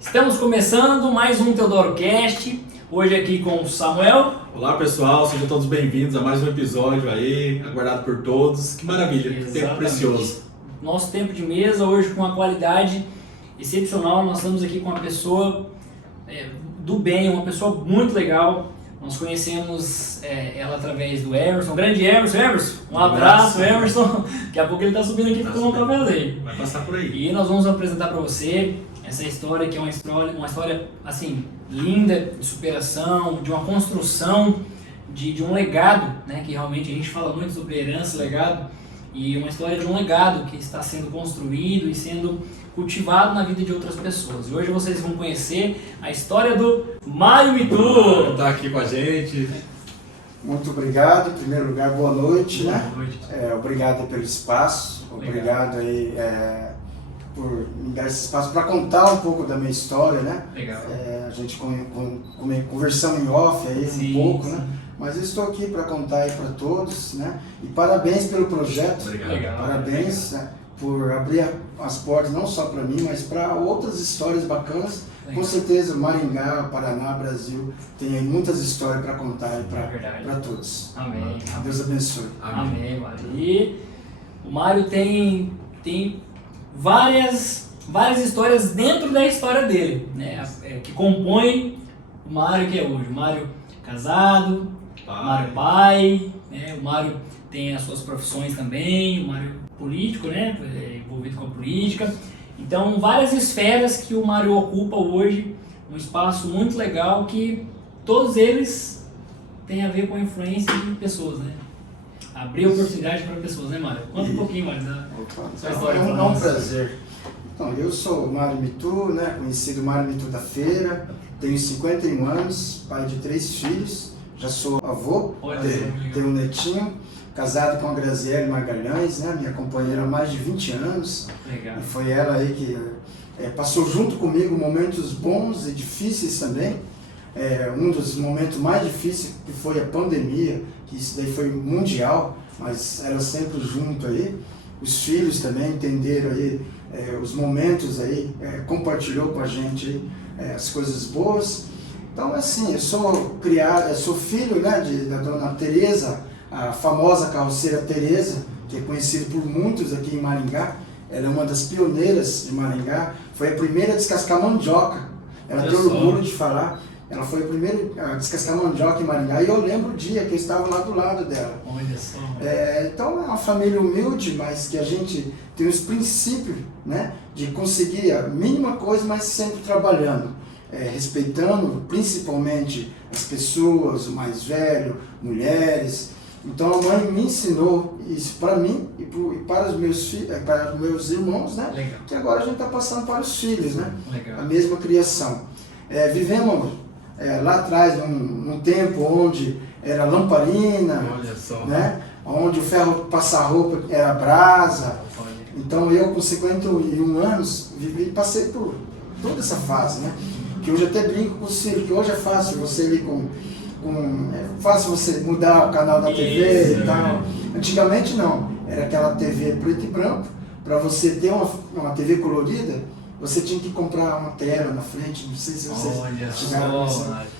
Estamos começando mais um Teodoro Cast, hoje aqui com o Samuel. Olá pessoal, sejam todos bem-vindos a mais um episódio aí, aguardado por todos. Que maravilha, que tempo precioso. Nosso tempo de mesa hoje com uma qualidade excepcional, nós estamos aqui com uma pessoa do bem, uma pessoa muito legal. Nós conhecemos ela através do Emerson, grande Emerson, um abraço Emerson, daqui a pouco ele está subindo aqui para tomar um cafezinho. Vai passar por aí. E nós vamos apresentar para você essa história que é uma história assim, linda, de superação, de uma construção, de um legado, né? Que realmente a gente fala muito sobre herança, legado, e uma história de um legado que está sendo construído e sendo cultivado na vida de outras pessoas. E hoje vocês vão conhecer a história do Mário Mitu. Está aqui com a gente. Muito obrigado. Em primeiro lugar, boa noite. Boa né? noite. Obrigado pelo espaço. Obrigado aí por me dar esse espaço para contar um pouco da minha história, né? Legal. A gente conversando em off aí Sim, um pouco, sim. né? Mas eu estou aqui para contar aí para todos, né? E parabéns pelo projeto. Obrigado. Legal. Parabéns, né, por abrir as portas não só para mim, mas para outras histórias bacanas. Legal. Com certeza, Maringá, Paraná, Brasil, tem aí muitas histórias para contar aí Verdade. para todos. Amém. Deus abençoe. Amém, Mário. E o Mário tem várias histórias dentro da história dele, né? Que compõem o Mário que é hoje. O Mário casado, o Mário pai, né? O Mário tem as suas profissões também, o Mário político, né? Envolvido com a política. Então, várias esferas que o Mário ocupa hoje, um espaço muito legal que todos eles têm a ver com a influência de pessoas, né? Abrir oportunidade para pessoas, né, Mário? Conta um pouquinho mais da sua história. É pra um nós. prazer. Então, eu sou o Mário Mitu, né? Conhecido Mário Mitu da Feira, tenho 51 anos, pai de 3 filhos, já sou avô, Olha, tenho um netinho, casado com a Graziele Magalhães, né? Minha companheira há mais de 20 anos. Legal. E foi ela aí que passou junto comigo momentos bons e difíceis também. Um dos momentos mais difíceis que foi a pandemia, que isso daí foi mundial, mas ela sempre junto aí. Os filhos também entenderam aí os momentos aí, compartilhou com a gente aí, as coisas boas. Então assim, eu sou filho, né, da dona Tereza, a famosa carroceira Tereza, que é conhecida por muitos aqui em Maringá. Ela é uma das pioneiras de Maringá, foi a primeira a descascar mandioca. Ela tem orgulho de falar. Ela foi a primeira a descascar mandioca em Maringá, e eu lembro o dia que eu estava lá do lado dela. Olha só. Então é uma família humilde, mas que a gente tem os princípios, né, de conseguir a mínima coisa, mas sempre trabalhando, respeitando principalmente as pessoas, o mais velho, mulheres. Então a mãe me ensinou isso para mim e para os meus irmãos, né? Legal. Que agora a gente está passando para os filhos, né? Legal. A mesma criação. Vivemos lá atrás num tempo onde era lamparina, Olha só. né? Onde o ferro passar roupa era brasa. Então eu com 51 anos passei por toda essa fase, né? Que hoje até brinco com os filhos, que hoje é fácil você ir fácil você mudar o canal da TV e tal. Antigamente não, era aquela TV preto e branco. Para você ter uma TV colorida, você tinha que comprar uma tela na frente. Não sei se vocês Olha chegaram só, nessa. Mário.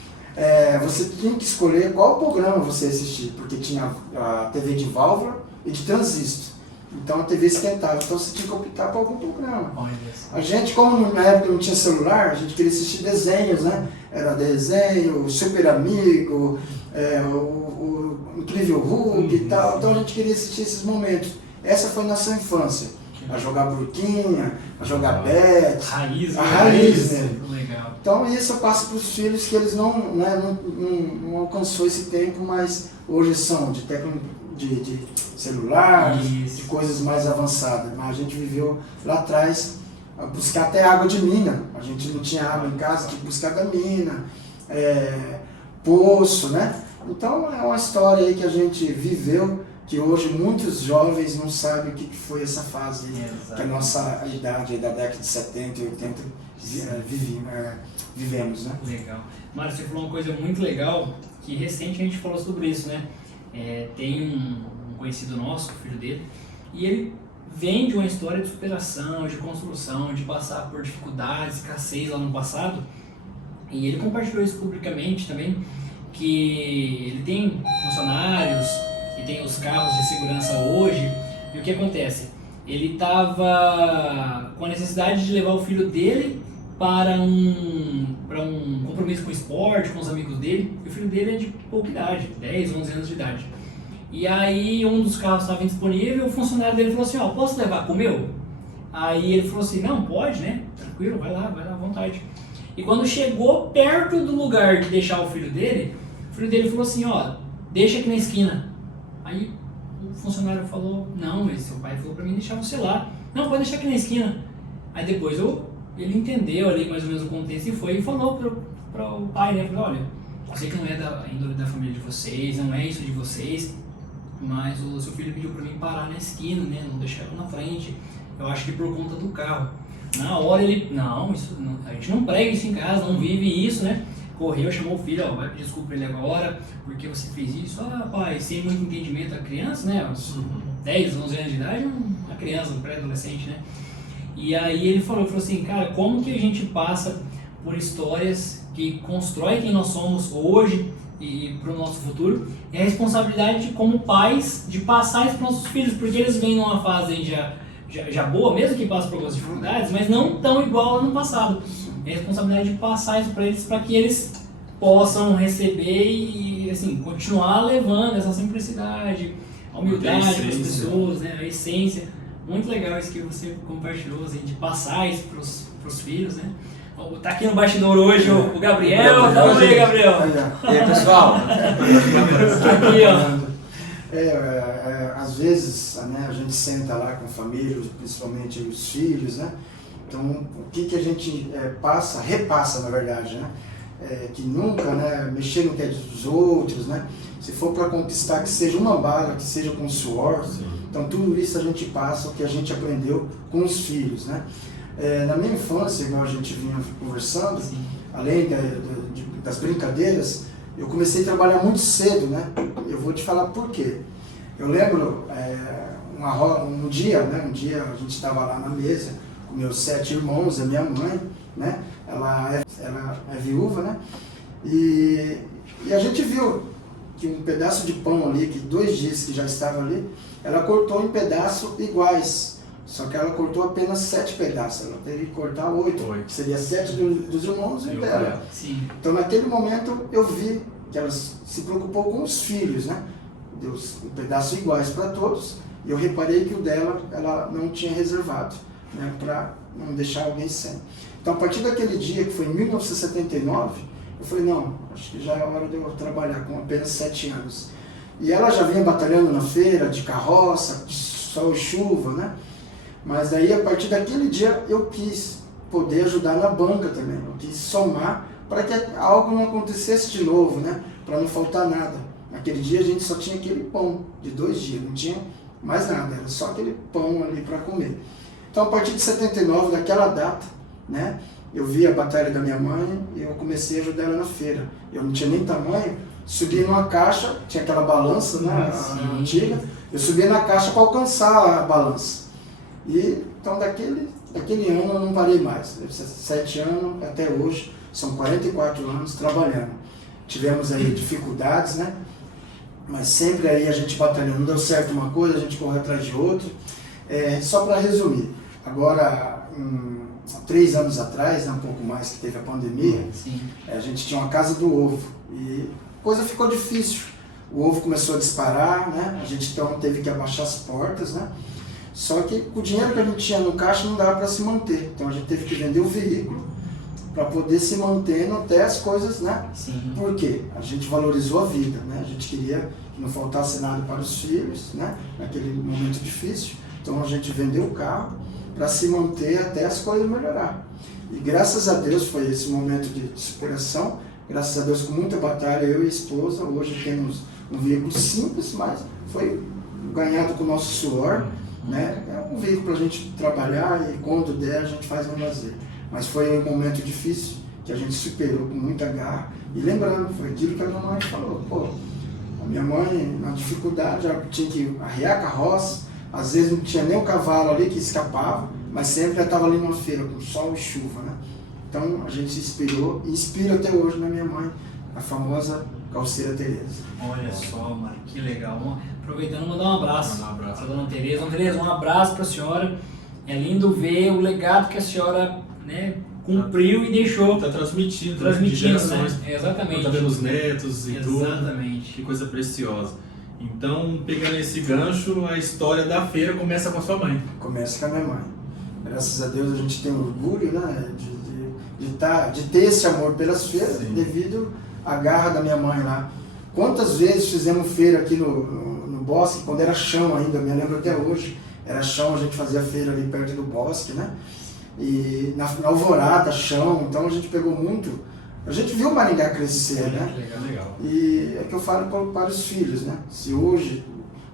Você tinha que escolher qual programa você assistir, porque tinha a TV de válvula e de transistor. Então a TV esquentava, então você tinha que optar por algum programa. Olha só. A gente, como na época não tinha celular, a gente queria assistir desenhos, né? Era desenho, o Super Amigo, o Incrível Hulk e tal. Então a gente queria assistir esses momentos. Essa foi nossa infância. A jogar burquinha, a jogar bet. Raiz, A raiz, né? Legal. Então isso eu passo para os filhos que eles não alcançou esse tempo, mas hoje são de celulares, Isso. de coisas mais avançadas. Mas a gente viveu lá atrás a buscar até água de mina. A gente não tinha água em casa, tinha que buscar da mina, poço, né? Então é uma história aí que a gente viveu, que hoje muitos jovens não sabem o que foi essa fase, que a nossa idade aí da década de 70 e 80 vivemos, né? Legal. Mário, você falou uma coisa muito legal, que recente a gente falou sobre isso, né? Tem um conhecido nosso, o filho dele, e ele vem de uma história de superação, de construção, de passar por dificuldades, escassez lá no passado. E ele compartilhou isso publicamente também, que ele tem funcionários e tem os carros de segurança hoje. E o que acontece? Ele estava com a necessidade de levar o filho dele para um compromisso com o esporte, com os amigos dele. E o filho dele é de pouca idade, 10, 11 anos de idade. E aí um dos carros estava indisponível, o funcionário dele falou assim, posso levar com o meu? Aí ele falou assim, não, pode, né? Tranquilo, vai lá à vontade. E quando chegou perto do lugar de deixar o filho dele falou assim, deixa aqui na esquina. Aí o funcionário falou, não, mas seu pai falou pra mim deixar você lá. Não, pode deixar aqui na esquina. Aí depois ele entendeu ali mais ou menos o contexto e foi e falou pro pai, né? Falou, olha, eu sei que não é da índole da família de vocês, não é isso de vocês, mas o seu filho pediu pra mim parar na esquina, né? Não deixar eu na frente. Eu acho que por conta do carro. Na hora ele, não, a gente não prega isso em casa, não vive isso, né? Correu, chamou o filho, vai pedir desculpa pra ele agora, porque você fez isso. Pai, sem muito entendimento da criança, né? 10, 11 anos de idade, uma criança, um pré-adolescente, né? E aí ele falou assim, cara, como que a gente passa por histórias que constroem quem nós somos hoje e para o nosso futuro? É a responsabilidade de, como pais, de passar isso para nossos filhos, porque eles vêm numa fase já boa, mesmo que passem por algumas dificuldades, mas não tão igual ao ano passado. É a responsabilidade de passar isso para eles, para que eles possam receber e assim, continuar levando essa simplicidade, a humildade para as pessoas, né? A essência. Muito legal isso que você compartilhou, assim, de passar isso para os filhos, né? Tá aqui no bastidor hoje o Gabriel. Fala aí, Gabriel. E aí, pessoal? Aqui, ó. Às vezes, né, a gente senta lá com a família, principalmente os filhos, né? Então, o que a gente repassa, na verdade, né? Que nunca, né, mexer no que é dos outros, né? Se for para conquistar, que seja uma bala, que seja com suor. Sim. Então, tudo isso a gente passa, o que a gente aprendeu com os filhos, né? Na minha infância, igual a gente vinha conversando, sim, além das brincadeiras, eu comecei a trabalhar muito cedo, né? Eu vou te falar por quê. Eu lembro um dia a gente estava lá na mesa com meus 7 irmãos, a minha mãe, né? Ela é viúva, né? E a gente viu que um pedaço de pão ali, que 2 dias que já estava ali, ela cortou em pedaços iguais. Só que ela cortou apenas 7 pedaços, ela teria que cortar 8, que seria 7 dos irmãos e dela. Sim. Então naquele momento eu vi que ela se preocupou com os filhos, né? Deu um pedaço iguais para todos, e eu reparei que o dela ela não tinha reservado, né? Para não deixar alguém sem. Então a partir daquele dia, que foi em 1979, eu falei, não, acho que já é hora de eu trabalhar com apenas 7 anos. E ela já vinha batalhando na feira, de carroça, de sol e chuva, né? Mas daí, a partir daquele dia, eu quis poder ajudar na banca também. Eu quis somar para que algo não acontecesse de novo, né? Para não faltar nada. Naquele dia, a gente só tinha aquele pão de 2 dias, não tinha mais nada. Era só aquele pão ali para comer. Então, a partir de 79, daquela data, né? Eu vi a batalha da minha mãe e eu comecei a ajudar ela na feira. Eu não tinha nem tamanho, subi numa caixa, tinha aquela balança, né? A antiga. Eu subia na caixa para alcançar a balança. E então daquele ano eu não parei mais, 7 anos até hoje, são 44 anos trabalhando. Tivemos aí dificuldades, né? Mas sempre aí a gente batalhando, não deu certo uma coisa, a gente corre atrás de outra. Só para resumir, agora, 3 anos atrás, né, um pouco mais que teve a pandemia, a gente tinha uma casa do ovo e a coisa ficou difícil. O ovo começou a disparar, né? A gente então teve que abaixar as portas, né? Só que o dinheiro que a gente tinha no caixa não dava para se manter. Então a gente teve que vender o veículo para poder se manter até as coisas, né? Sim. Por quê? A gente valorizou a vida, né? A gente queria que não faltasse nada para os filhos, né? Naquele momento difícil. Então a gente vendeu o carro para se manter até as coisas melhorar. E graças a Deus foi esse momento de superação. Graças a Deus, com muita batalha, eu e a esposa, hoje temos um veículo simples, mas foi ganhado com o nosso suor. Né? É um veículo para a gente trabalhar e quando der a gente faz um lazer. Mas foi um momento difícil que a gente superou com muita garra. E lembrando, foi aquilo que a minha mãe falou. Pô, a minha mãe, na dificuldade, ela tinha que arrear a carroça, Às vezes não tinha nem o cavalo ali que escapava, mas sempre estava ali numa feira com sol e chuva, né? Então a gente se inspirou e inspira até hoje na minha mãe, a famosa Calceira Tereza. Olha só, Mário, que legal. Aproveitando, mandar um abraço Mandar um abraço. para dona Tereza. Dona Tereza, um abraço para a senhora. É lindo ver o legado que a senhora, né, cumpriu e deixou. Está transmitindo de Transmitindo, gerações. né? Exatamente. Tá vendo os netos e tudo. Exatamente. Que coisa preciosa. Então, pegando esse gancho, a história da feira começa com a sua mãe. Começa com a minha mãe. Graças a Deus a gente tem orgulho, né, de ter esse amor pelas feiras, Sim. devido à garra da minha mãe lá. Quantas vezes fizemos feira aqui no bosque, quando era chão ainda, me lembro até hoje, era chão, a gente fazia feira ali perto do bosque, né? E na Alvorada, chão, então a gente pegou muito. A gente viu o Maringá crescer, né? Legal. E é que eu falo para os filhos, né? Se hoje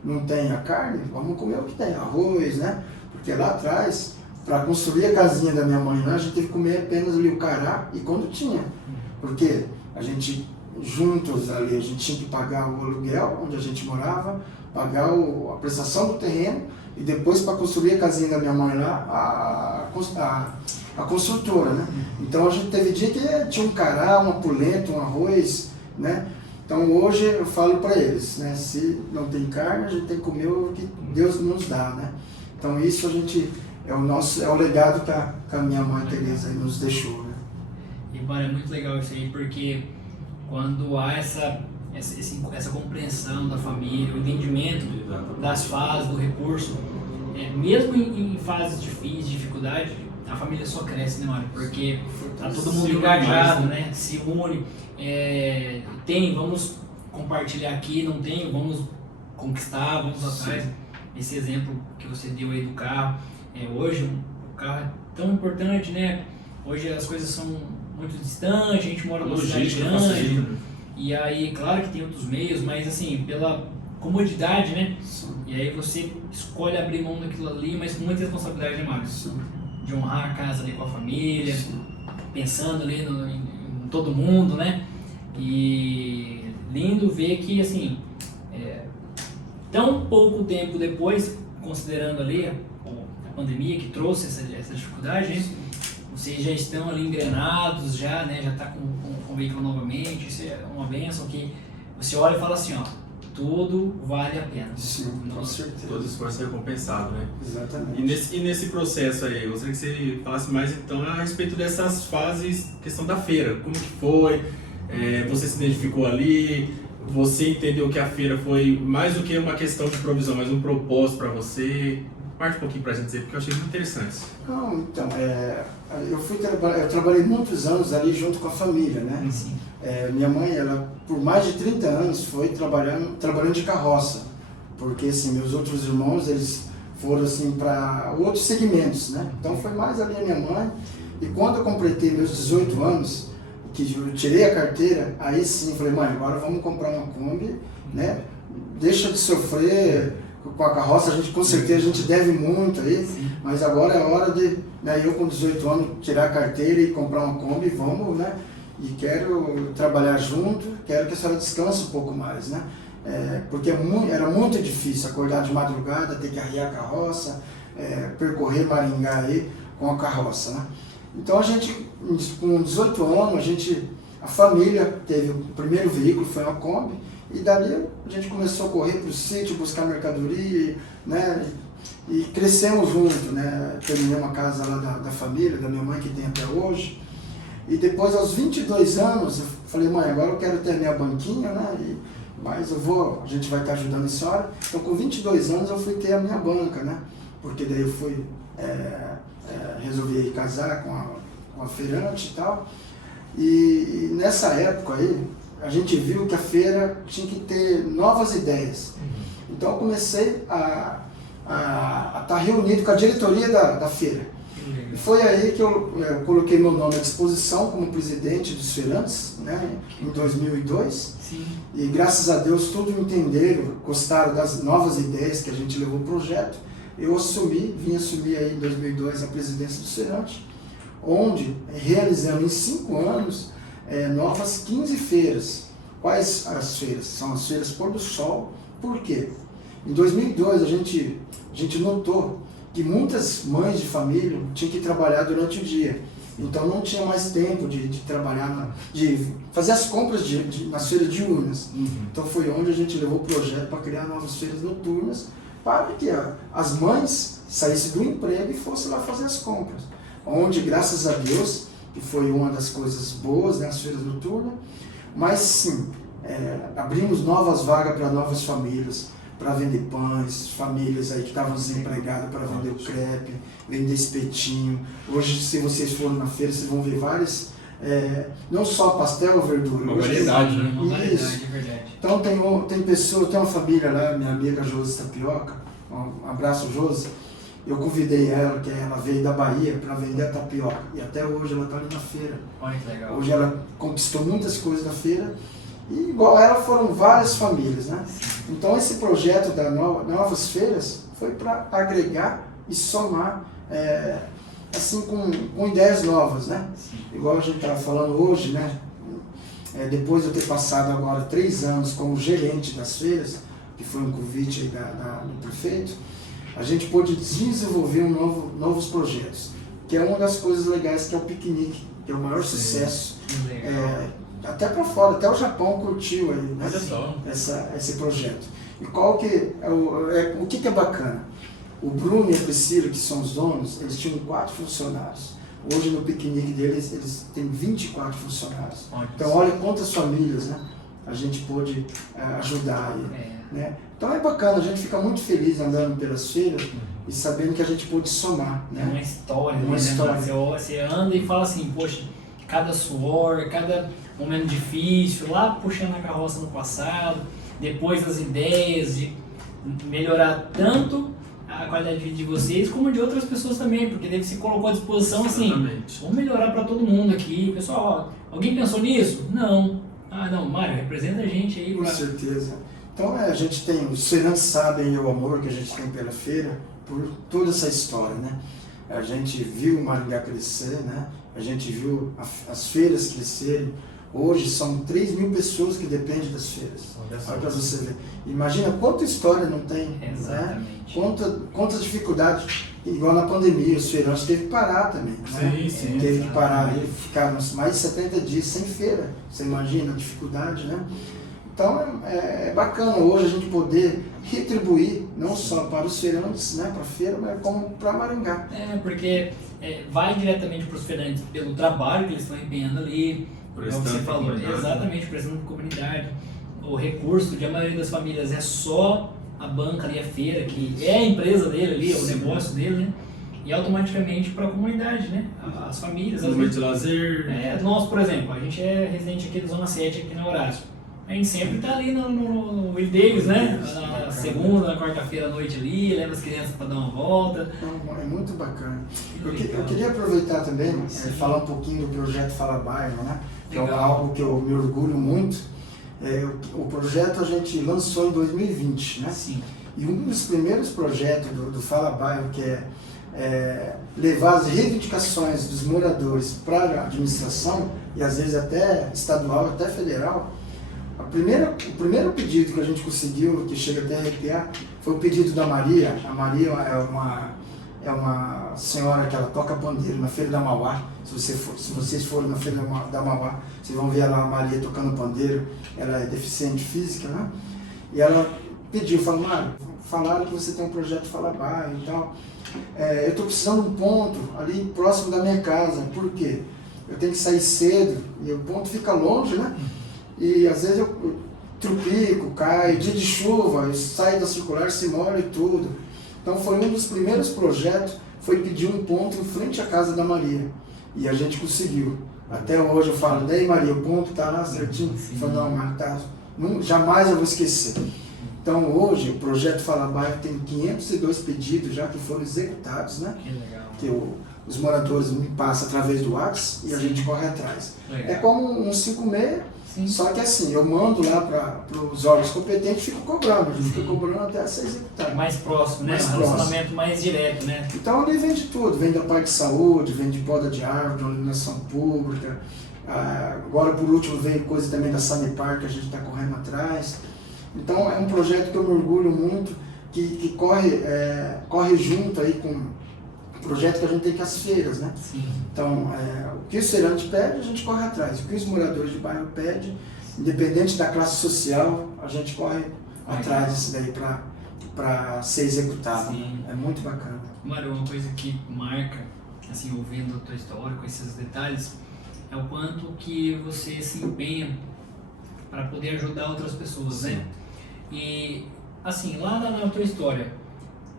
não tem a carne, vamos comer o que tem, arroz, né? Porque lá atrás, para construir a casinha da minha mãe, né, a gente teve que comer apenas ali o cará e quando tinha. Porque a gente, juntos ali, a gente tinha que pagar o aluguel onde a gente morava, pagar a prestação do terreno e depois para construir a casinha da minha mãe lá, a construtora, né? Então a gente teve dia que tinha um cará, uma polenta, um arroz, né? Então hoje eu falo para eles, né? Se não tem carne, a gente tem que comer o que Deus nos dá, né? Então isso a gente, é o legado que a minha mãe Tereza nos deixou, né? E, Mário, é muito legal isso aí, porque quando há essa compreensão da família, o entendimento das fases, do recurso, mesmo em fases difíceis, dificuldade, a família só cresce, né, Mário? Porque tá todo mundo engajado, né? Se une, vamos compartilhar aqui, não tem, vamos conquistar, vamos atrás. Esse exemplo que você deu aí do carro, hoje o carro é tão importante, né? Hoje as coisas são muito distantes, a gente mora numa cidade grande, e aí, claro que tem outros meios, mas assim, pela comodidade, né? Sim. E aí você escolhe abrir mão daquilo ali, mas com muita responsabilidade, né, Mário? Sim. De honrar a casa ali com a família, Sim. pensando ali em todo mundo, né? E lindo ver que, assim, tão pouco tempo depois, considerando ali a pandemia que trouxe essa dificuldade, né? Vocês já estão ali engrenados, já, né? Já está com o veículo novamente, isso é uma bênção que você olha e fala assim, ó, tudo vale a pena. Sim, com certeza. Todo esforço é recompensado, né? Exatamente. E nesse processo aí, eu gostaria que você falasse mais então a respeito dessas fases, questão da feira, como que foi, você se identificou ali, você entendeu que a feira foi mais do que uma questão de provisão, mas um propósito para você. Parte um pouquinho pra gente dizer, porque eu achei muito interessante. Não, então, eu trabalhei muitos anos ali junto com a família, né? Sim. Minha mãe, ela por mais de 30 anos foi trabalhando de carroça, porque assim, meus outros irmãos, eles foram assim para outros segmentos, né? Então foi mais ali a minha mãe, e quando eu completei meus 18 anos, que eu tirei a carteira, aí sim, falei, mãe, agora vamos comprar uma Kombi, né? Deixa de sofrer com a carroça, com certeza a gente deve muito aí, Sim. mas agora é a hora de, né, eu com 18 anos, tirar a carteira e comprar uma Kombi, vamos, né? E quero trabalhar junto, quero que a senhora descanse um pouco mais, né? Porque era muito difícil acordar de madrugada, ter que arriar a carroça, percorrer Maringá aí com a carroça, né? Então a gente, com 18 anos, a família teve o primeiro veículo, foi uma Kombi, e dali a gente começou a correr para o sítio, buscar mercadoria, né? E crescemos junto, né? Terminei uma casa lá da família, da minha mãe, que tem até hoje. E depois, aos 22 anos, eu falei, mãe, agora eu quero ter a minha banquinha, né? Mas a gente vai estar ajudando a senhora. Então, com 22 anos, eu fui ter a minha banca, né? Porque daí eu fui, resolvi casar com a feirante e tal. E nessa época aí, a gente viu que a feira tinha que ter novas ideias. Então eu comecei a estar reunido com a diretoria da feira. E foi aí que eu coloquei meu nome à disposição como presidente dos feirantes, né, em 2002. Sim. E graças a Deus todos entenderam, gostaram das novas ideias que a gente levou ao projeto. Eu vim assumir aí em 2002 a presidência dos feirantes, onde realizamos em 5 anos novas 15 feiras. Quais as feiras? São as feiras Pôr do Sol. Por quê? Em 2002 a gente notou que muitas mães de família tinham que trabalhar durante o dia. Então não tinha mais tempo de trabalhar, de fazer as compras nas feiras diurnas. Então foi onde a gente levou o projeto para criar novas feiras noturnas, para que as mães saíssem do emprego e fossem lá fazer as compras. Onde, graças a Deus, que foi uma das coisas boas, né, as feiras noturnas, mas sim, abrimos novas vagas para novas famílias, para vender pães, famílias aí que estavam desempregadas para vender o crepe, vender espetinho. Hoje, se vocês forem na feira, vocês vão ver várias, não só pastel, verdura. Uma variedade, né? Uma variedade, Isso. é verdade. Então tem pessoa, tem uma família lá, minha amiga Josi Tapioca, um abraço Josi, eu convidei ela, que ela veio da Bahia para vender a tapioca, e até hoje ela está ali na feira. Olha que legal. Hoje ela conquistou muitas coisas da feira, e igual ela foram várias famílias, né? Então esse projeto da Novas Feiras foi para agregar e somar, assim, com ideias novas, né? Sim. Igual a gente estava falando hoje, né? Depois de eu ter passado agora 3 anos como gerente das feiras, que foi um convite aí do prefeito, a gente pôde desenvolver novos projetos, que é uma das coisas legais, que é o piquenique, que é o maior sucesso. Legal. Até para fora, até o Japão curtiu aí, né? Olha só. Esse projeto. E qual que o que é bacana? O Bruno e a Priscila, que são os donos, eles tinham 4 funcionários. Hoje no piquenique deles, eles têm 24 funcionários. Então olha quantas famílias, né, a gente pôde ajudar aí. Né? Então é bacana, a gente fica muito feliz andando pelas feiras e sabendo que a gente pôde somar. É uma Né? história, Uma né? história. Você anda e fala assim, poxa, cada suor, cada momento difícil, lá puxando a carroça no passado, depois as ideias de melhorar tanto a qualidade de vida de vocês, como de outras pessoas também, porque daí se colocou à disposição assim, Exatamente. vamos melhorar para todo mundo aqui. Pessoal, ó, alguém pensou nisso? Não. Ah, não, Mário, representa a gente aí. Com certeza. Então a gente tem, os feirantes sabem o amor que a gente tem pela feira, por toda essa história, né? A gente viu o Maringá crescer, né? A gente viu as feiras crescerem. Hoje são 3 mil pessoas que dependem das feiras. Olha para você ver. Imagina quanta história não tem, Exatamente. né? Quantas dificuldades. Igual na pandemia, os feirantes teve que parar também. Né? Sim. Teve que parar e ficaram mais de 70 dias sem feira. Você imagina a dificuldade, né? Então é bacana hoje a gente poder retribuir, não só para os feirantes, né, para a feira, mas como para Maringá. Porque vai diretamente para os feirantes pelo trabalho que eles estão empenhando ali, como você falou, exatamente, prestando para a comunidade. O recurso de a maioria das famílias é só a banca ali, a feira, que é a empresa dele ali, é o negócio dele, né? E automaticamente para a comunidade, né? As famílias. Momento de lazer. Nós, por exemplo, a gente é residente aqui da Zona 7, aqui na Horácio. A gente sempre está ali no Will Davis, né? Na segunda, na quarta-feira à noite ali, leva as crianças para dar uma volta. Então, é muito bacana. Eu queria aproveitar também, falar um pouquinho do projeto Fala Bairro, né? Que é algo que eu me orgulho muito. O projeto a gente lançou em 2020, né? Sim. E um dos primeiros projetos do Fala Bairro, que é levar as reivindicações dos moradores para a administração, e às vezes até estadual, até federal. O primeiro pedido que a gente conseguiu, que chega até a arrepiar, foi o pedido da Maria. A Maria é uma senhora que ela toca pandeiro na Feira da Mauá. Se vocês forem na Feira da Mauá, vocês vão ver lá a Maria tocando pandeiro. Ela é deficiente física, né? E ela pediu, falou, Mário, falaram que você tem um projeto Fala Bairro e tal. Eu estou precisando de um ponto ali próximo da minha casa. Por quê? Eu tenho que sair cedo e o ponto fica longe, né? E às vezes eu trupico, caio, dia de chuva, eu saio da circular, se molha e tudo. Então foi um dos primeiros projetos, foi pedir um ponto em frente à casa da Maria. E a gente conseguiu. Até hoje eu falo, daí Maria, o ponto está lá certinho? Eu falo, não, mas tá, jamais eu vou esquecer. Então hoje o projeto Fala Bairro tem 502 pedidos já que foram executados, né? Que legal. Que os moradores me passam através do WhatsApp e a gente corre atrás. Legal. É como um 56, Sim. só que assim, eu mando lá para os órgãos competentes e fico cobrando, a gente fica cobrando até ser executado. Mais próximo, né? Mais Um próximo. relacionamento mais direto, né? Então ali vem de tudo, vem da parte de saúde, vem de poda de árvore, de iluminação pública, agora por último veio coisa também da Sanepar que a gente está correndo atrás. Então é um projeto que eu me orgulho muito, que corre junto aí com o projeto que a gente tem com as feiras, né? Sim. Então, o que o feirante pede, a gente corre atrás. O que os moradores de bairro pedem, independente da classe social, a gente corre atrás disso daí para ser executado. Sim. É muito bacana. Mário, uma coisa que marca, assim, ouvindo a tua história com esses detalhes, é o quanto que você se empenha para poder ajudar outras pessoas, Sim. né? E, assim, lá na tua história,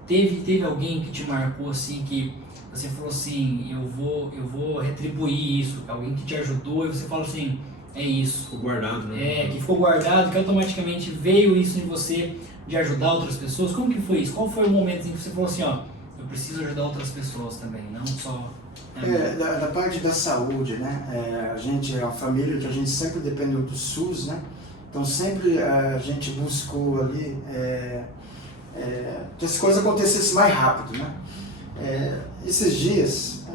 teve alguém que te marcou, assim, que você falou assim, eu vou retribuir isso, alguém que te ajudou e você fala assim, é isso. Ficou guardado, né? Que ficou guardado, que automaticamente veio isso em você de ajudar outras pessoas. Como que foi isso? Qual foi o momento em que você falou assim, ó, eu preciso ajudar outras pessoas também, não só... Da parte da saúde, né? A gente é uma família que a gente sempre dependeu do SUS, né? Então sempre a gente buscou ali que as coisas acontecessem mais rápido, né? Esses dias,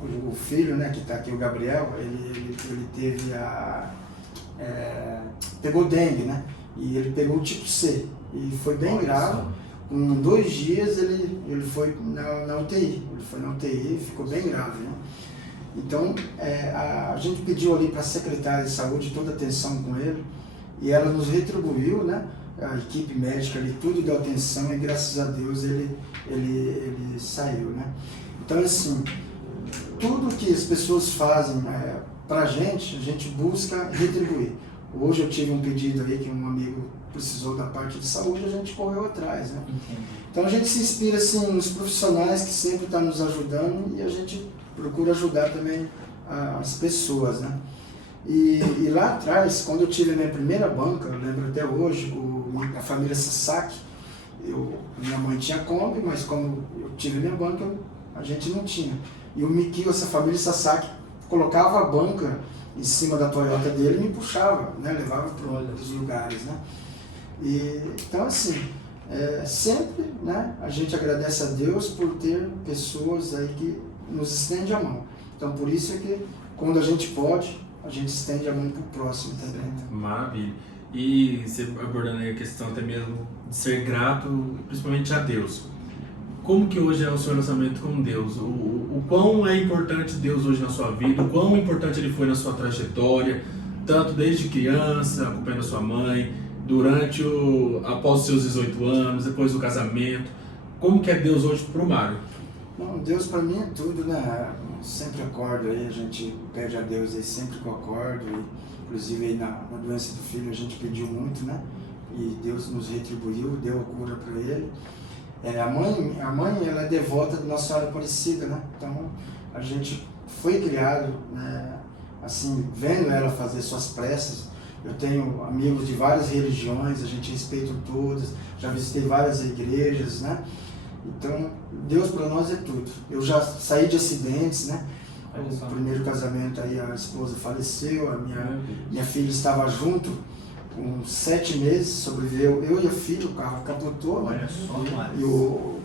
o filho, né, que está aqui, o Gabriel, ele teve pegou dengue, né? E ele pegou o tipo C e foi bem grave. Com 2 dias ele foi na UTI, ele foi na UTI e ficou bem grave, né? Então a gente pediu ali para a secretária de saúde toda a atenção com ele e ela nos retribuiu, né? A equipe médica ali, tudo deu atenção e graças a Deus ele saiu, né? Então assim, tudo que as pessoas fazem para a gente busca retribuir. Hoje eu tive um pedido aí que um amigo precisou da parte de saúde, a gente correu atrás, né? Então a gente se inspira assim nos profissionais que sempre estão nos ajudando e a gente procura ajudar também as pessoas, né? E lá atrás, quando eu tive a minha primeira banca, eu lembro até hoje, a família Sasaki, minha mãe tinha Kombi, mas como eu tive a minha banca, a gente não tinha. E o Mikio, essa família Sasaki, colocava a banca em cima da Toyota dele e me puxava, né? Levava para os lugares, né? Então assim, sempre, né, a gente agradece a Deus por ter pessoas aí que nos estendem a mão. Então por isso é que quando a gente pode, a gente estende a mão para o próximo também. Né? Maravilha. E você abordando aí a questão até mesmo de ser grato, principalmente a Deus. Como que hoje é o seu relacionamento com Deus? O quão é importante Deus hoje na sua vida? O quão importante Ele foi na sua trajetória? Tanto desde criança, acompanhando a sua mãe, após os seus 18 anos, depois do casamento. Como que é Deus hoje para o Mário? Não, Deus para mim é tudo, né? Eu sempre acordo aí, a gente pede a Deus aí sempre que eu acordo. Inclusive aí na doença do filho a gente pediu muito, né? E Deus nos retribuiu, deu a cura para ele. A mãe ela é devota de Nossa Senhora Aparecida, né? Então a gente foi criado, né, assim, vendo ela fazer suas preces. Eu tenho amigos de várias religiões, a gente respeita todas, já visitei várias igrejas, né? Então Deus para nós é tudo. Eu já saí de acidentes, né? O primeiro casamento aí a esposa faleceu, a minha filha estava junto. Com 7 meses, sobreviveu eu e a filha, o carro capotou, né? E o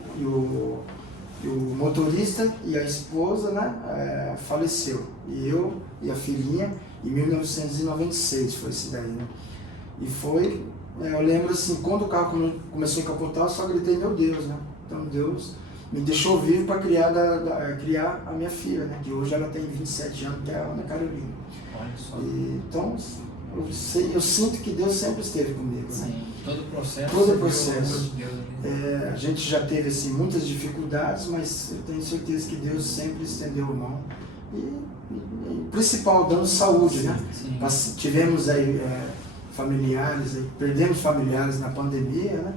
motorista e a esposa, né, faleceu. E eu e a filhinha, em 1996 foi esse daí, né? E foi, eu lembro assim, quando o carro começou a capotar, eu só gritei, meu Deus, né? Então Deus me deixou vivo para criar a minha filha, né? Que hoje ela tem 27 anos, que é a Ana Carolina. Olha só. Então, eu sinto que Deus sempre esteve comigo. Né? Sim, todo o processo. Todo o processo. De Deus ali. A gente já teve assim, muitas dificuldades, mas eu tenho certeza que Deus sempre estendeu a mão. E principal, dando saúde, né? Sim. Nós tivemos aí familiares, perdemos familiares na pandemia, né?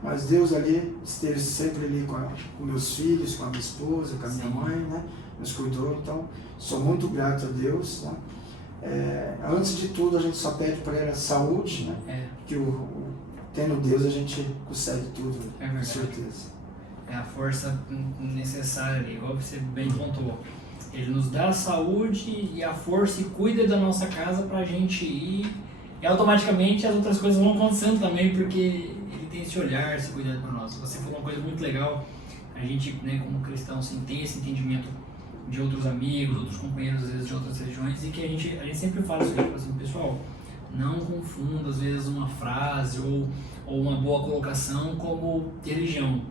Mas Deus ali esteve sempre ali com meus filhos, com a minha esposa, com a minha mãe, né? Nos cuidou, então sou muito grato a Deus, né? Antes de tudo a gente só pede para ele a saúde, né? Que tendo Deus a gente consegue tudo, com certeza. É a força necessária ali, igual você bem pontuou. Ele nos dá a saúde e a força e cuida da nossa casa pra gente ir, e automaticamente as outras coisas vão acontecendo também, porque ele tem esse olhar, esse cuidado por nós. Você falou uma coisa muito legal, a gente, né, como cristão, assim, tem esse entendimento de outros amigos, outros companheiros, às vezes de outras religiões, e que a gente sempre fala isso aí, assim, pessoal, não confunda às vezes uma frase ou uma boa colocação como religião,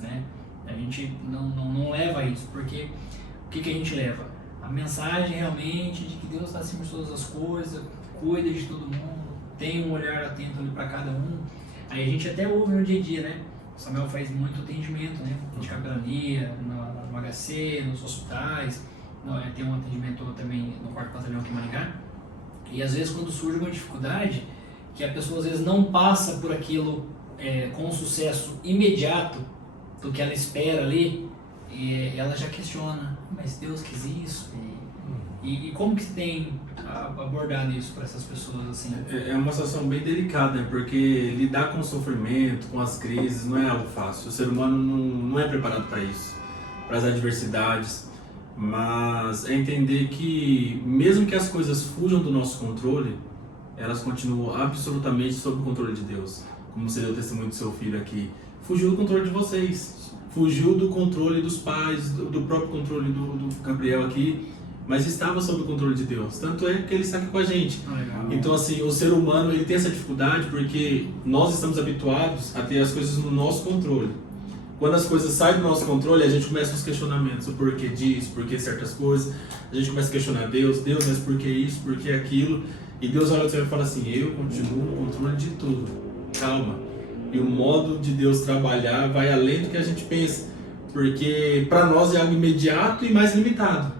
né? A gente não leva a isso, porque o que a gente leva? A mensagem realmente de que Deus está acima de todas as coisas, cuida de todo mundo, tem um olhar atento ali para cada um. Aí a gente até ouve no dia a dia, né? O Samuel faz muito atendimento, né? De capelania, no HC, nos hospitais, tem um atendimento também no 4º Batalhão aqui em Maringá. E às vezes quando surge uma dificuldade, que a pessoa às vezes não passa por aquilo com um sucesso imediato do que ela espera ali, ela já questiona, mas Deus quis isso? E como que você tem abordado isso para essas pessoas assim? É uma situação bem delicada, né? Porque lidar com o sofrimento, com as crises, não é algo fácil. O ser humano não é preparado para isso, para as adversidades. Mas é entender que, mesmo que as coisas fujam do nosso controle, elas continuam absolutamente sob o controle de Deus. Como você deu o testemunho do seu filho aqui. Fugiu do controle de vocês, fugiu do controle dos pais, do próprio controle do Gabriel aqui, mas estava sob o controle de Deus. Tanto é que ele está aqui com a gente. Então, assim, o ser humano ele tem essa dificuldade porque nós estamos habituados a ter as coisas no nosso controle. Quando as coisas saem do nosso controle, a gente começa os questionamentos, o porquê disso, porquê certas coisas. A gente começa a questionar Deus, mas por que isso, por que aquilo? E Deus olha para você e fala assim, eu continuo no controle de tudo. Calma. E o modo de Deus trabalhar vai além do que a gente pensa. Porque para nós é algo imediato e mais limitado.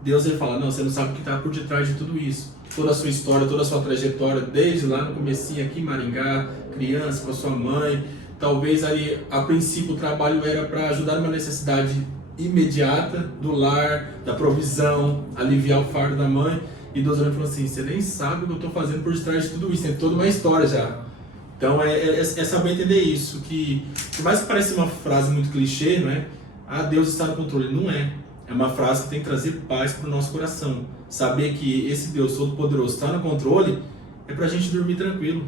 Deus ele fala, não, você não sabe o que está por detrás de tudo isso. Toda a sua história, toda a sua trajetória, desde lá no comecinho aqui em Maringá, criança, com a sua mãe. Talvez ali, a princípio, o trabalho era para ajudar numa necessidade imediata do lar, da provisão, aliviar o fardo da mãe. E Deus falou assim, você nem sabe o que eu estou fazendo por trás de tudo isso, tem toda uma história já. Então é saber entender isso, que por mais que pareça uma frase muito clichê, não é? Ah, Deus está no controle. Não é. É uma frase que tem que trazer paz para o nosso coração. Saber que esse Deus Todo-Poderoso está no controle é para a gente dormir tranquilo.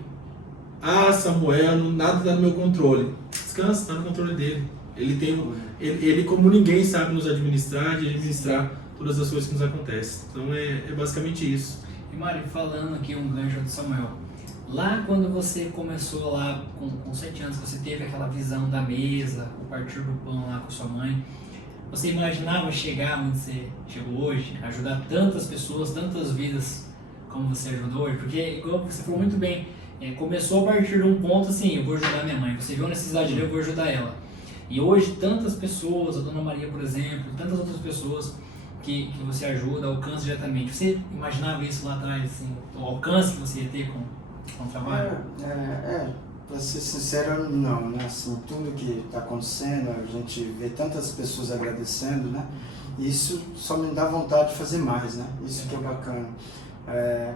Ah, Samuel, nada está no meu controle. Descansa, está no controle dele. Ele como ninguém sabe nos administrar e administrar todas as coisas que nos acontecem. Então é basicamente isso. E Mário, falando aqui um gancho de Samuel, lá quando você começou lá com 7 anos, você teve aquela visão da mesa, o partir do pão lá com sua mãe, você imaginava chegar onde você chegou hoje, ajudar tantas pessoas, tantas vidas como você ajudou hoje? Porque, igual você falou muito bem, começou a partir de um ponto assim, eu vou ajudar minha mãe, você viu a necessidade dele, eu vou ajudar ela. E hoje tantas pessoas, a Dona Maria, por exemplo, tantas outras pessoas que você ajuda, alcança diretamente. Você imaginava isso lá atrás, assim, o alcance que você ia ter com o trabalho? Para ser sincero, não, né? Assim, tudo que está acontecendo, a gente vê tantas pessoas agradecendo, né? E isso só me dá vontade de fazer mais, né? Isso que é bacana.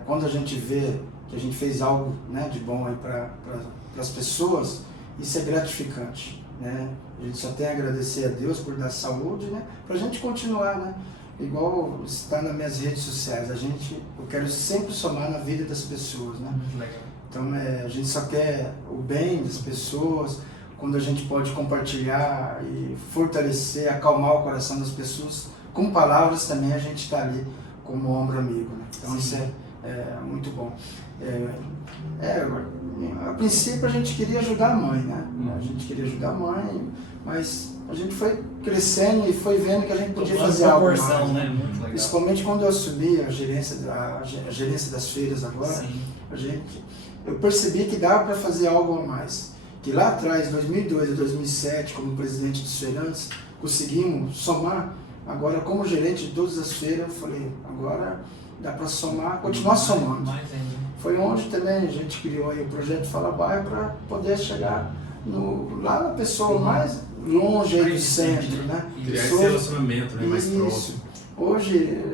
Quando a gente vê que a gente fez algo, né, de bom aí para as pessoas, isso é gratificante, né? A gente só tem a agradecer a Deus por dar saúde, né? Para a gente continuar, né? Igual está nas minhas redes sociais, eu quero sempre somar na vida das pessoas, né? Muito legal. Então a gente só quer o bem das pessoas, quando a gente pode compartilhar e fortalecer, acalmar o coração das pessoas, com palavras também a gente está ali como ombro amigo, né? Então Sim. Isso é muito bom. A princípio a gente queria ajudar a mãe, né? A gente queria ajudar a mãe, mas a gente foi crescendo e foi vendo que a gente podia fazer algo mais, né? Muito legal. Principalmente quando eu assumi a gerência das feiras agora, Sim. Eu percebi que dava para fazer algo a mais. Que lá atrás, 2002 e 2007, como presidente dos feirantes, conseguimos somar. Agora, como gerente de todas as feiras, eu falei, agora dá para somar, continuar somando. Mais ainda. Foi onde também a gente criou aí o projeto Fala Bairro para poder chegar lá na pessoa mais longe aí do centro, né? Criar esse relacionamento, né? Mais próximo. Hoje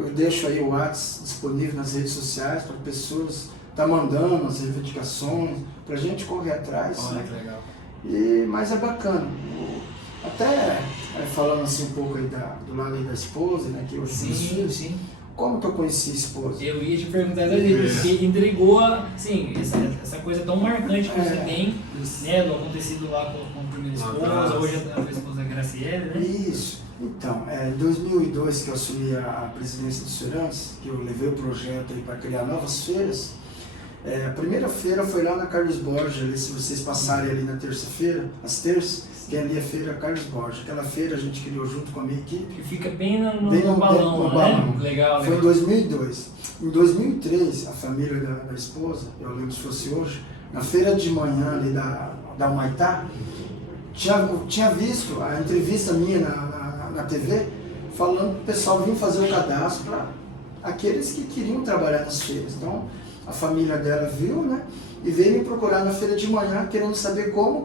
eu deixo aí o WhatsApp disponível nas redes sociais para pessoas estar mandando as reivindicações, para a gente correr atrás. Olha, né? que legal. Mas é bacana. Até falando assim um pouco aí do lado aí da esposa, né? Que hoje Sim. Como que eu conheci a esposa? Eu ia te perguntar porque entregou assim, essa coisa tão marcante que você tem, né, do acontecido lá com a primeira esposa, hoje a esposa Graciele, né? Isso. Então, em 2002 que eu assumi a presidência dos feirantes, que eu levei o projeto aí para criar novas feiras, A primeira feira foi lá na Carlos Borges, ali, se vocês passarem ali na terça-feira, às terças, tem ali a feira Carlos Borges. Aquela feira a gente criou junto com a minha equipe. Que fica bem no balão, né? balão. Legal, Foi em 2002. Em 2003, a família da esposa, eu lembro se fosse hoje, na feira de manhã ali da Humaitá, tinha visto a entrevista minha na TV, falando que o pessoal vinha fazer o cadastro para aqueles que queriam trabalhar nas feiras. Então, a família dela viu, né, e veio me procurar na feira de manhã, querendo saber como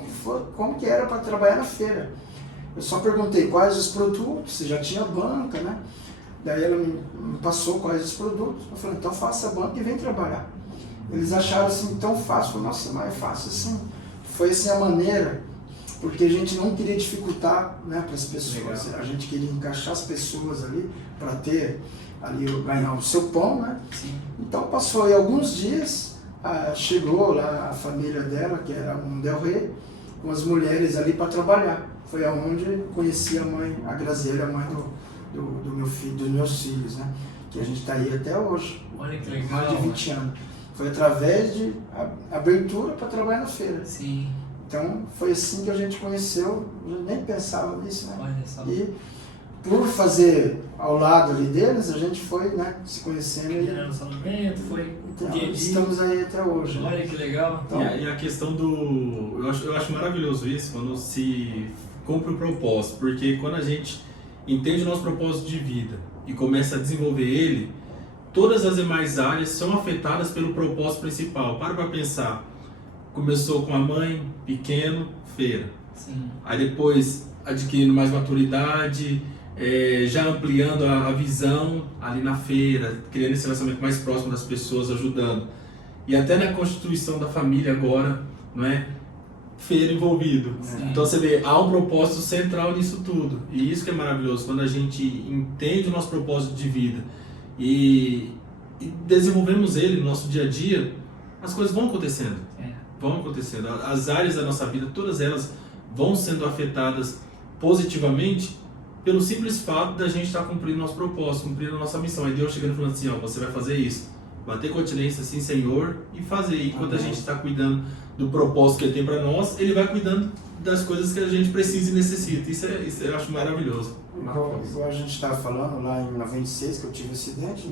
que era para trabalhar na feira. Eu só perguntei quais os produtos, se já tinha banca, né? Daí ela me passou quais os produtos. Eu falei, então faça a banca e vem trabalhar. Eles acharam assim tão fácil. Eu falei, nossa, mas é fácil assim. Foi assim a maneira, porque a gente não queria dificultar, né, para as pessoas. Legal. A gente queria encaixar as pessoas ali para ter ali ganhar o seu pão, né? Sim. Então passou aí alguns dias, chegou lá a família dela, que era um Del Rey, com as mulheres ali para trabalhar. Foi aonde eu conheci a mãe, a Graziele, a mãe do meu filho, dos meus filhos, né? Que a gente está aí até hoje. Olha que legal. Mais de 20 anos. Foi através de abertura para trabalhar na feira. Sim. Então foi assim que a gente conheceu, eu nem pensava nisso, né? Olha só. E por fazer ao lado ali deles, a gente foi, né, se conhecendo. E relacionamento, foi então, dia a dia. estamos aí até hoje. Olha que legal. Então, e a questão do... Eu acho maravilhoso isso, quando se cumpre o propósito, porque quando a gente entende o nosso propósito de vida e começa a desenvolver ele, todas as demais áreas são afetadas pelo propósito principal. Para pensar. Começou com a mãe, pequeno, feira. Sim. Aí depois adquirindo mais maturidade, já ampliando a visão ali na feira, criando esse relacionamento mais próximo das pessoas, ajudando. E até na constituição da família agora, não é? Feira envolvido. Sim. Então você vê, há um propósito central nisso tudo. E isso que é maravilhoso, quando a gente entende o nosso propósito de vida e desenvolvemos ele no nosso dia a dia, as coisas vão acontecendo. Vão acontecendo. As áreas da nossa vida, todas elas vão sendo afetadas positivamente pelo simples fato da gente estar cumprindo nosso propósito, cumprindo a nossa missão. Aí Deus chegando e falando assim, ó, você vai fazer isso. Bater continência assim, Senhor, e fazer. E quando a gente está cuidando do propósito que Ele tem para nós, Ele vai cuidando das coisas que a gente precisa e necessita. Isso eu acho maravilhoso. Igual a gente estava falando lá em 96, que eu tive um acidente,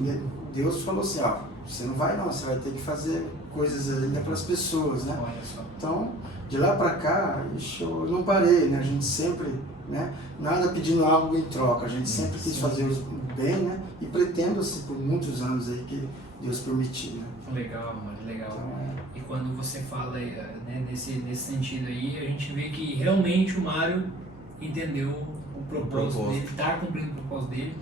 Deus falou assim, ó, você não vai não, você vai ter que fazer coisas ainda para as pessoas, né? Olha só. Então, de lá para cá, eu não parei, né? A gente sempre, né? Nada pedindo algo em troca, a gente sempre quis fazer o bem, né? E pretendo, assim, por muitos anos aí que Deus permitiu, né? Legal, mano, legal. Então, E quando você fala, né, nesse sentido aí, a gente vê que realmente o Mário entendeu o propósito dele, está cumprindo o propósito dele.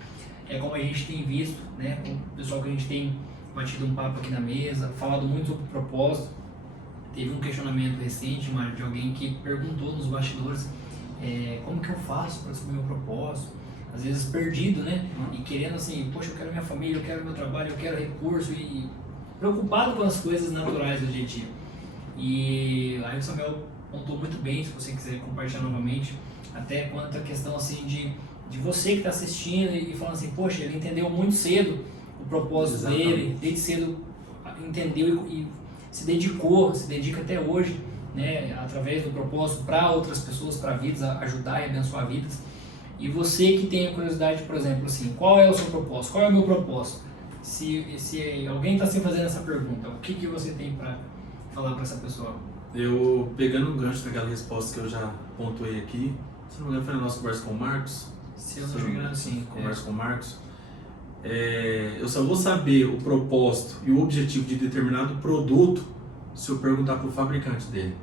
É como a gente tem visto, né, com o pessoal que a gente tem batido um papo aqui na mesa, falado muito sobre o propósito. Teve um questionamento recente, Mário, de alguém que perguntou nos bastidores como que eu faço para descobrir meu propósito, às vezes perdido, né, e querendo assim, poxa, eu quero minha família, eu quero meu trabalho, eu quero recurso, e preocupado com as coisas naturais do dia a dia. E aí o Samuel contou muito bem, se você quiser compartilhar novamente, até quanto a questão assim de você que está assistindo e falando assim, poxa, ele entendeu muito cedo o propósito dele, desde cedo entendeu e se dedica até hoje, né, através do propósito para outras pessoas, para vidas, ajudar e abençoar vidas. E você que tem a curiosidade, por exemplo, assim, qual é o seu propósito? Qual é o meu propósito? Se alguém está se fazendo essa pergunta, o que você tem para falar para essa pessoa? Eu, pegando um gancho daquela resposta que eu já pontuei aqui, se não me engano foi na nossa conversa com o Marcos. Se eu não me engano, sim. Conversa com o Marcos. Eu só vou saber o propósito e o objetivo de determinado produto se eu perguntar para o fabricante dele.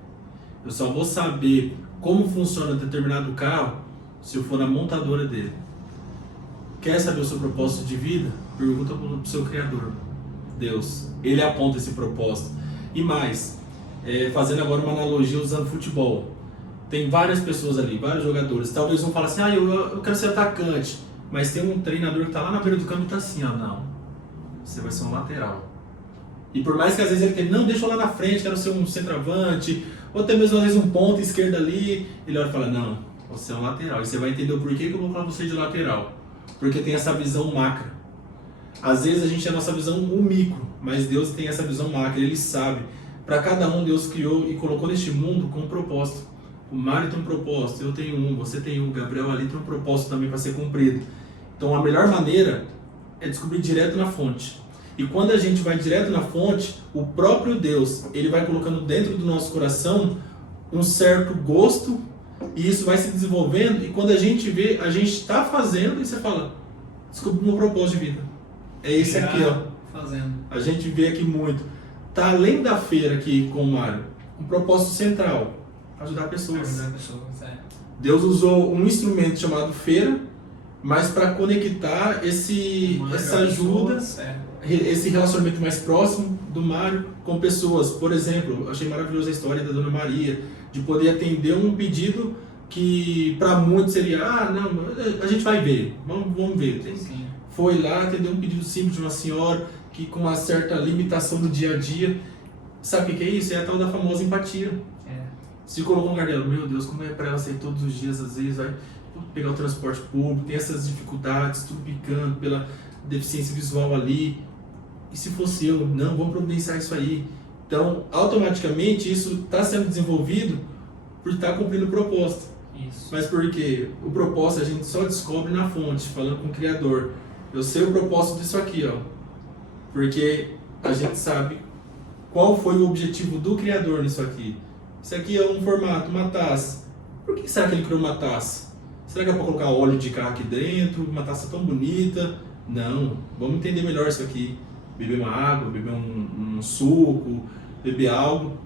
Eu só vou saber como funciona determinado carro se eu for na montadora dele. Quer saber o seu propósito de vida? Pergunta para o seu Criador, Deus. Ele aponta esse propósito. E mais, fazendo agora uma analogia usando futebol. Tem várias pessoas ali, vários jogadores. Talvez um fale assim, eu quero ser atacante. Mas tem um treinador que está lá na beira do campo e está assim, não, você vai ser um lateral. E por mais que às vezes ele tenha, não, deixa eu lá na frente, quero ser um centroavante, ou até mesmo às vezes um ponta esquerda ali, ele olha e fala, não, você é um lateral. E você vai entender o porquê que eu vou colocar você de lateral. Porque tem essa visão macra. Às vezes a gente tem a nossa visão o micro, mas Deus tem essa visão macro, Ele sabe. Para cada um, Deus criou e colocou neste mundo com um propósito. O Mário tem um propósito, eu tenho um, você tem um, o Gabriel ali tem um propósito também para ser cumprido. Então a melhor maneira é descobrir direto na fonte. E quando a gente vai direto na fonte, o próprio Deus, Ele vai colocando dentro do nosso coração um certo gosto, e isso vai se desenvolvendo, e quando a gente vê, a gente está fazendo, e você fala, descobri o meu propósito de vida. É esse aqui, ó. Fazendo. A gente vê aqui muito. Tá além da feira aqui com o Mário, um propósito central, ajudar pessoas. Ajudar pessoas, é. Deus usou um instrumento chamado feira, mas para conectar essa ajuda, esse relacionamento mais próximo do Mário com pessoas. Por exemplo, eu achei maravilhosa a história da Dona Maria, de poder atender um pedido que para muitos seria, não, a gente vai ver, vamos ver. Sim. Foi lá atender um pedido simples de uma senhora que com uma certa limitação do dia a dia. Sabe o que é isso? É a tal da famosa empatia. Se colocou no lugar dela, meu Deus, como é para ela sair todos os dias, às vezes vai pegar o transporte público, tem essas dificuldades, tudo picando pela deficiência visual ali. E se fosse eu? Não, vamos providenciar isso aí. Então, automaticamente, isso está sendo desenvolvido por estar cumprindo o propósito. Isso. Mas por quê? O propósito a gente só descobre na fonte, falando com o Criador. Eu sei o propósito disso aqui, ó. Porque a gente sabe qual foi o objetivo do Criador nisso aqui. Isso aqui é um formato, uma taça. Por que será que ele criou uma taça? Será que é para colocar óleo de carro aqui dentro? Uma taça tão bonita? Não. Vamos entender melhor isso aqui. Beber uma água, beber um suco, beber algo.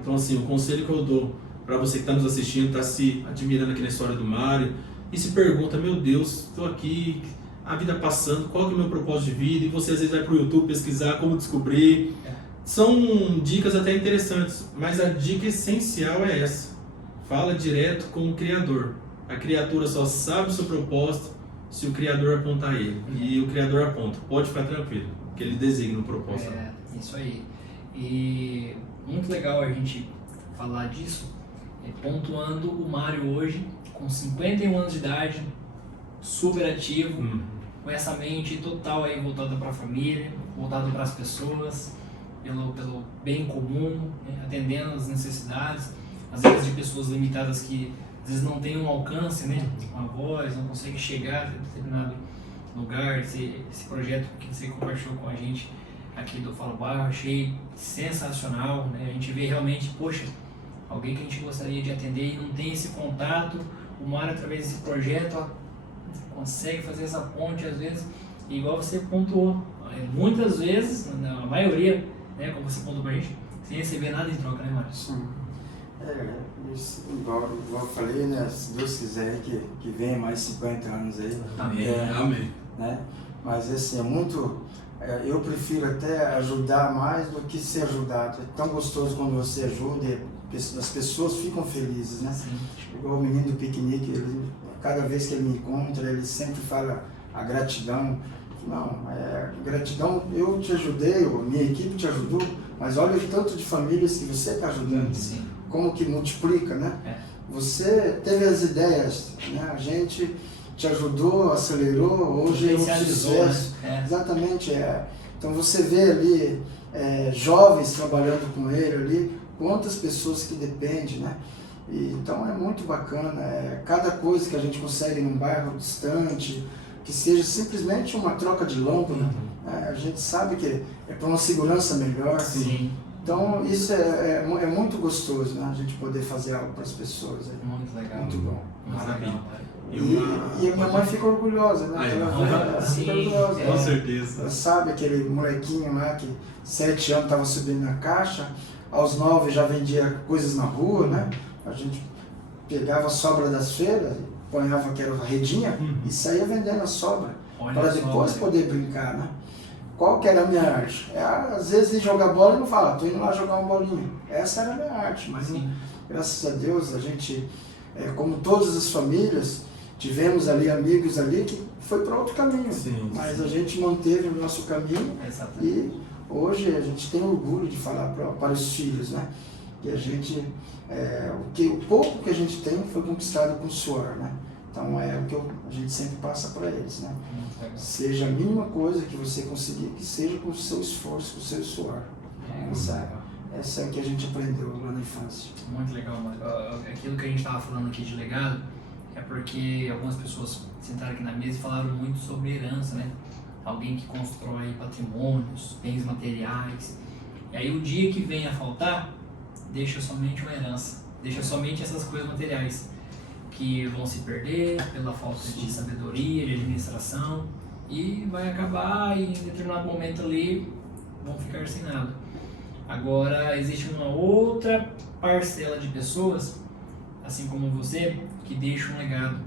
Então, assim, o conselho que eu dou para você que está nos assistindo, está se admirando aqui na história do Mário e se pergunta, meu Deus, estou aqui, a vida passando, qual que é o meu propósito de vida? E você às vezes vai para o YouTube pesquisar como descobrir. São dicas até interessantes, mas a dica essencial é essa. Fala direto com o Criador. A criatura só sabe o seu propósito se o Criador apontar ele. E o Criador aponta, pode ficar tranquilo, que ele designa o propósito. Isso aí. E muito legal a gente falar disso, pontuando o Mário hoje, com 51 anos de idade, super ativo, com essa mente total aí voltada para a família, voltada para as pessoas, pelo bem comum, atendendo as necessidades, às vezes de pessoas limitadas que às vezes não têm um alcance, uma voz, não conseguem chegar a determinado lugar. Esse projeto que você compartilhou com a gente aqui do Fala Bairro, achei sensacional, A gente vê realmente, poxa, alguém que a gente gostaria de atender e não tem esse contato, o Mário, através desse projeto, consegue fazer essa ponte, às vezes, e igual você pontuou, muitas vezes, na maioria, como você pontuou pra gente, sem receber nada em troca, né, Mário? Sim. Igual eu falei, se Deus quiser que venha mais 50 anos aí. Amém. Amém. Mas assim, é muito... eu prefiro até ajudar mais do que ser ajudado. É tão gostoso quando você ajuda e as pessoas ficam felizes, Sim. Igual o menino do piquenique, cada vez que ele me encontra, ele sempre fala a gratidão. Não, gratidão, eu te ajudei, minha equipe te ajudou, mas olha o tanto de famílias que você está ajudando. Sim. Como que multiplica, Você teve as ideias, a gente te ajudou, acelerou, hoje é um sucesso. Exatamente, Então você vê ali jovens trabalhando com ele ali, quantas pessoas que dependem, então é muito bacana, cada coisa que a gente consegue num bairro distante, que seja simplesmente uma troca de lâmpada, a gente sabe que é para uma segurança melhor. Sim. Então isso é muito gostoso, a gente poder fazer algo para as pessoas. Muito legal. Muito bom. Maravilha. E a minha mãe fica orgulhosa, Ela fica orgulhosa. Com certeza. Ela sabe aquele molequinho lá que 7 anos estava subindo na caixa, aos 9 já vendia coisas na rua, A gente pegava a sobra das feiras, ponhava aquela redinha e saía vendendo a sobra, para depois poder brincar, Qual que era a minha arte? Às vezes ir jogar bola e não fala, tô indo lá jogar uma bolinha. Essa era a minha arte, mas graças a Deus a gente, como todas as famílias, tivemos ali amigos ali que foi para outro caminho, mas a gente manteve o nosso caminho. E hoje a gente tem orgulho de falar para os filhos, que a gente, o pouco que a gente tem foi conquistado com suor, Então é o que a gente sempre passa para eles, né? Seja a mínima coisa que você conseguir, que seja com o seu esforço, com o seu suor. Essa é o que a gente aprendeu lá na infância. Muito legal, Mário. Aquilo que a gente estava falando aqui de legado é porque algumas pessoas sentaram aqui na mesa e falaram muito sobre herança, né? Alguém que constrói patrimônios, bens materiais. E aí o dia que vem a faltar, deixa somente uma herança, deixa somente essas coisas materiais que vão se perder pela falta de sabedoria, de administração, e vai acabar e em determinado momento ali vão ficar sem nada. Agora existe uma outra parcela de pessoas, assim como você, que deixa um legado.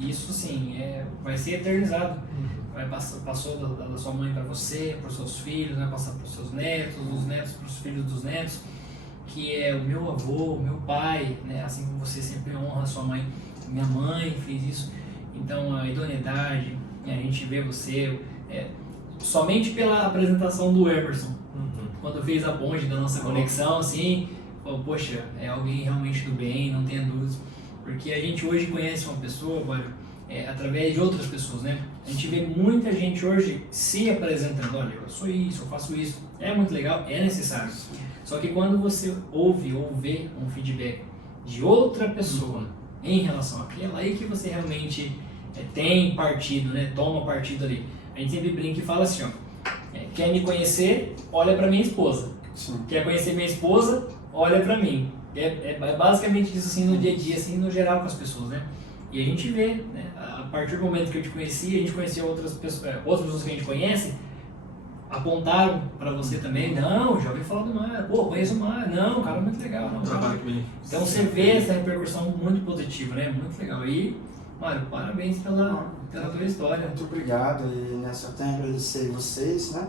Isso sim, vai ser eternizado. Passou da sua mãe para você, para os seus filhos, vai passar para os seus netos, dos netos para os filhos dos netos, que é o meu avô, o meu pai, né? Assim como você sempre honra a sua mãe, minha mãe fez isso. Então a idoneidade, a gente vê você somente pela apresentação do Emerson, quando fez a ponte da nossa conexão, assim, falou, poxa, é alguém realmente do bem, não tenha dúvidas, porque a gente hoje conhece uma pessoa, através de outras pessoas, né? A gente vê muita gente hoje se apresentando, olha, eu sou isso, eu faço isso, é muito legal, é necessário. Só que quando você ouve ou vê um feedback de outra pessoa em relação àquela, aí que você realmente tem partido, né? Toma partido ali. A gente sempre brinca e fala assim, ó, quer me conhecer, olha pra minha esposa. Sim. Quer conhecer minha esposa, olha pra mim. É basicamente isso assim no dia a dia, assim, no geral com as pessoas, né? E a gente vê, né? A partir do momento que eu te conheci, a gente conhecia outras pessoas que a gente conhece, apontaram para você também, não, já ouvi falar do Mário, pô, conheço o Mário, não, o cara é muito legal. Não, trabalho comigo. Então você vê essa repercussão muito positiva, né? Muito legal. E, Mário, parabéns pela tua história. Muito obrigado, e nessa eu tenho a agradecer vocês, né,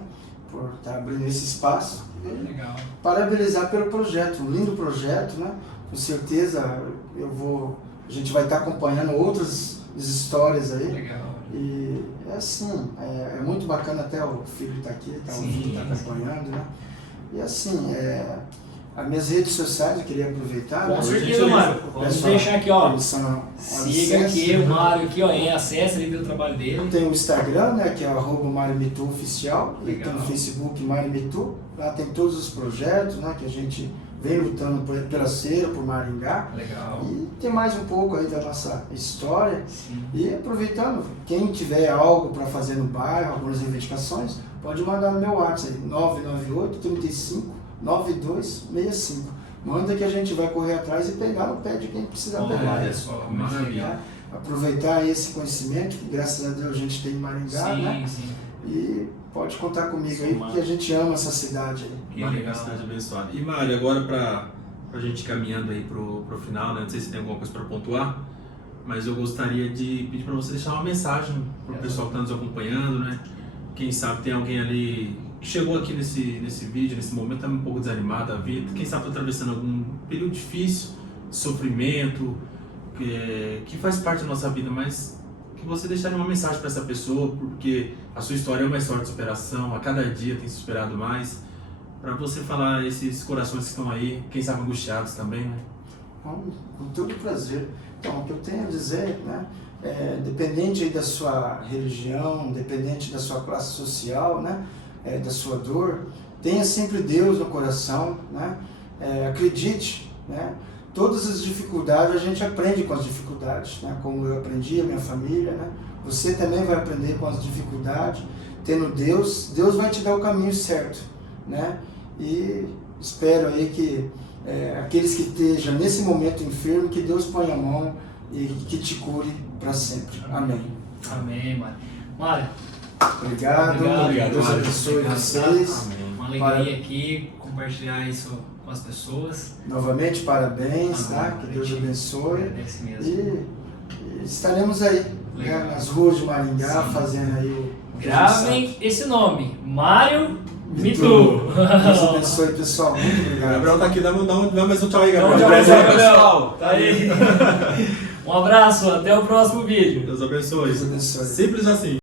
por estar abrindo esse espaço. Legal. Parabenizar pelo projeto, um lindo projeto, né? Com certeza a gente vai estar acompanhando outras histórias aí. Legal. E é assim, é muito bacana, até o filho está aqui, está ouvindo, está acompanhando, né? E assim, as minhas redes sociais eu queria aproveitar. Com né? certeza, Mário. Vamos deixar aqui, ó. Siga aqui o Mário aqui, ó, acessa ali o trabalho dele. Tem o Instagram, né, que é @MarioMitu_oficial, e tem o Facebook Mário Mitu. Lá tem todos os projetos, né, que a gente vem lutando pela cera, por Maringá. Legal. E tem mais um pouco aí da nossa história. Sim. E aproveitando, quem tiver algo para fazer no bairro, algumas reivindicações, pode mandar no meu WhatsApp, 998 35 9265. Manda que a gente vai correr atrás e pegar no pé de quem precisa pegar. Olha só, maravilha. Aproveitar esse conhecimento que graças a Deus a gente tem em Maringá, né? Sim. E pode contar comigo aí, porque a gente ama essa cidade aí. Que Maringá, legal. cidade abençoada. E Mário, agora pra gente caminhando aí pro final, né? Não sei se tem alguma coisa para pontuar, mas eu gostaria de pedir para você deixar uma mensagem pro pessoal que está nos acompanhando, né? Quem sabe tem alguém ali que chegou aqui nesse vídeo, nesse momento, está um pouco desanimado da vida, quem sabe está atravessando algum período difícil, de sofrimento, que faz parte da nossa vida, mas que você deixaria uma mensagem para essa pessoa, porque a sua história é uma história de superação, a cada dia tem se superado mais, para você falar a esses corações que estão aí, quem sabe angustiados também, né? Com todo prazer. Então, o que eu tenho a dizer, né, dependente aí da sua religião, dependente da sua classe social, né, da sua dor, tenha sempre Deus no coração, né, acredite, né, todas as dificuldades a gente aprende com as dificuldades, né, como eu aprendi, a minha família, né, você também vai aprender com as dificuldades, tendo Deus vai te dar o caminho certo, né, e espero aí que aqueles que estejam nesse momento enfermo, que Deus ponha a mão e que te cure para sempre. Amém. Amém, Mário. Mário, Obrigado. Deus Mário. abençoe Obrigado, vocês. Amém. uma alegria aqui compartilhar isso com as pessoas. Novamente, parabéns, Amém. tá? Que Deus abençoe. Agradece mesmo. E estaremos aí, né, nas ruas de Maringá, Sim. fazendo aí o... Gravem esse nome, Mário Mitu. Deus abençoe, pessoal. Muito O obrigado. Gabriel tá aqui, dá mais um tchau aí, Então, Gabriel. tchau, Gabriel. Tá aí. Um abraço, até o próximo vídeo. Deus abençoe. Deus abençoe. Simples assim.